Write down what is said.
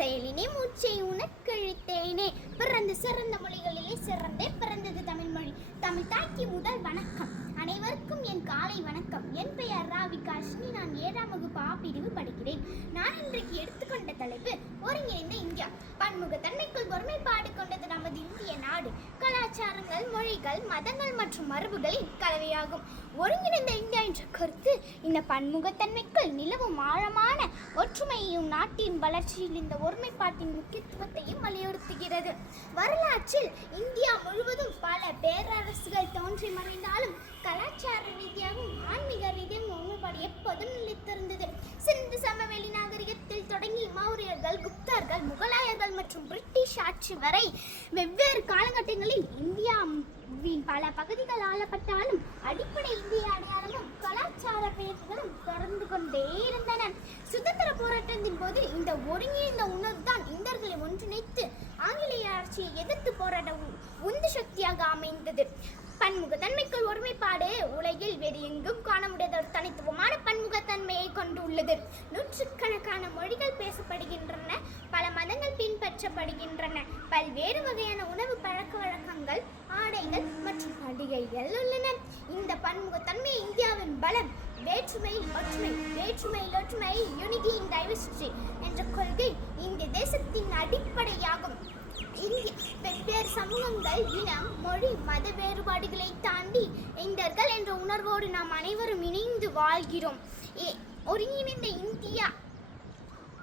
செயலினே மூச்சை உனக்கழித்தேனே. பிறந்த சிறந்த மொழிகளிலே சிறந்தே பிறந்தது தமிழ் மொழி. தமிழ் தாய்க்கு முதல் வணக்கம். அனைவருக்கும் என் காலை வணக்கம். என் பெயர் ராவிகாஷினி. நான் 7ஆம் வகுப்பு ஆ பிரிவு படிக்கிறேன். நான் இன்றைக்கு எடுத்துக்கொண்ட தலைப்பு ஒருங்கிணைந்த இந்தியா. பன்முகத்தன்மைக்குள் ஒருமைப்பாடு கொண்டது நமது இந்திய நாடு. கலாச்சாரங்கள், மொழிகள், மதங்கள் மற்றும் மரபுகளின் கலவையாகும். ஒருங்கிணைந்த இந்தியா என்ற கருத்து இந்த பன்முகத்தன்மைக்குள் நிலவும் ஆழமான ஒற்றுமையையும் நாட்டின் வளர்ச்சியில் இந்த ஒருமைப்பாட்டின் முக்கியத்துவத்தையும் வலியுறுத்துகிறது. வரலாற்றில் இந்தியா முழுவதும் பல பேரரசுகள் தோன்றி மறைந்தாலும் கலாச்சார ரீதியாகவும் ஆன்மீக ரீதியாகவும் ஒருமைப்பாடு எப்போதும் நிலைத்திருந்தது. சிந்து சமவெளி நாகரிகத்தில் தொடங்கி மௌரியர்கள், குப்தர்கள், முகலாயர்கள் மற்றும் பிரிட்டிஷ் ஆட்சி வரை வெவ்வேறு காலகட்டங்களில் இந்தியாவின் பல பகுதிகள் ஆளப்பட்டாலும் அடிப்படை இந்திய அடையாளமும் கலாச்சார பெயர்களும் தொடர்ந்து கொண்டே இருந்தன. சுதந்திர போராட்டத்தின் போது இந்த ஒருங்கிணைந்த உணர்வு தான் இந்தியர்களை ஒன்றிணைத்து ஆங்கிலேய ஆட்சியை எதிர்த்து போராட உந்து சக்தியாக அமைந்தது. பன்முகத்தன்மைக்குள் ஒருமைப்பாடு உலகில் வேறு எங்கும் காண முடியாத ஒரு தனித்துவமான பன்முகத்தன்மையை கொண்டுள்ளது. நூற்றுக்கணக்கான மொழிகள் பேசப்படுகின்றன, பல மதங்கள் பின்பற்றப்படுகின்றன, பல்வேறு வகையான உணவு பழக்க வழக்கங்கள், ஆடைகள் மற்றும் பண்டிகைகள் உள்ளன. இந்த பன்முகத்தன்மை இந்தியாவின் பலம். வேற்றுமையில் ஒற்றுமை, வேற்றுமையில் ஒற்றுமை, யூனிட்டி இன் டைவர்சிட்டி என்ற கொள்கை இந்த தேசத்தின் அடிப்படையாகும். வெவ்வேறு சமூகங்கள், இனம், மொழி, மத வேறுபாடுகளை தாண்டி இந்தியர்கள் என்ற உணர்வோடு நாம் அனைவரும் இணைந்து வாழ்கிறோம். ஒருங்கிணைந்த இந்தியா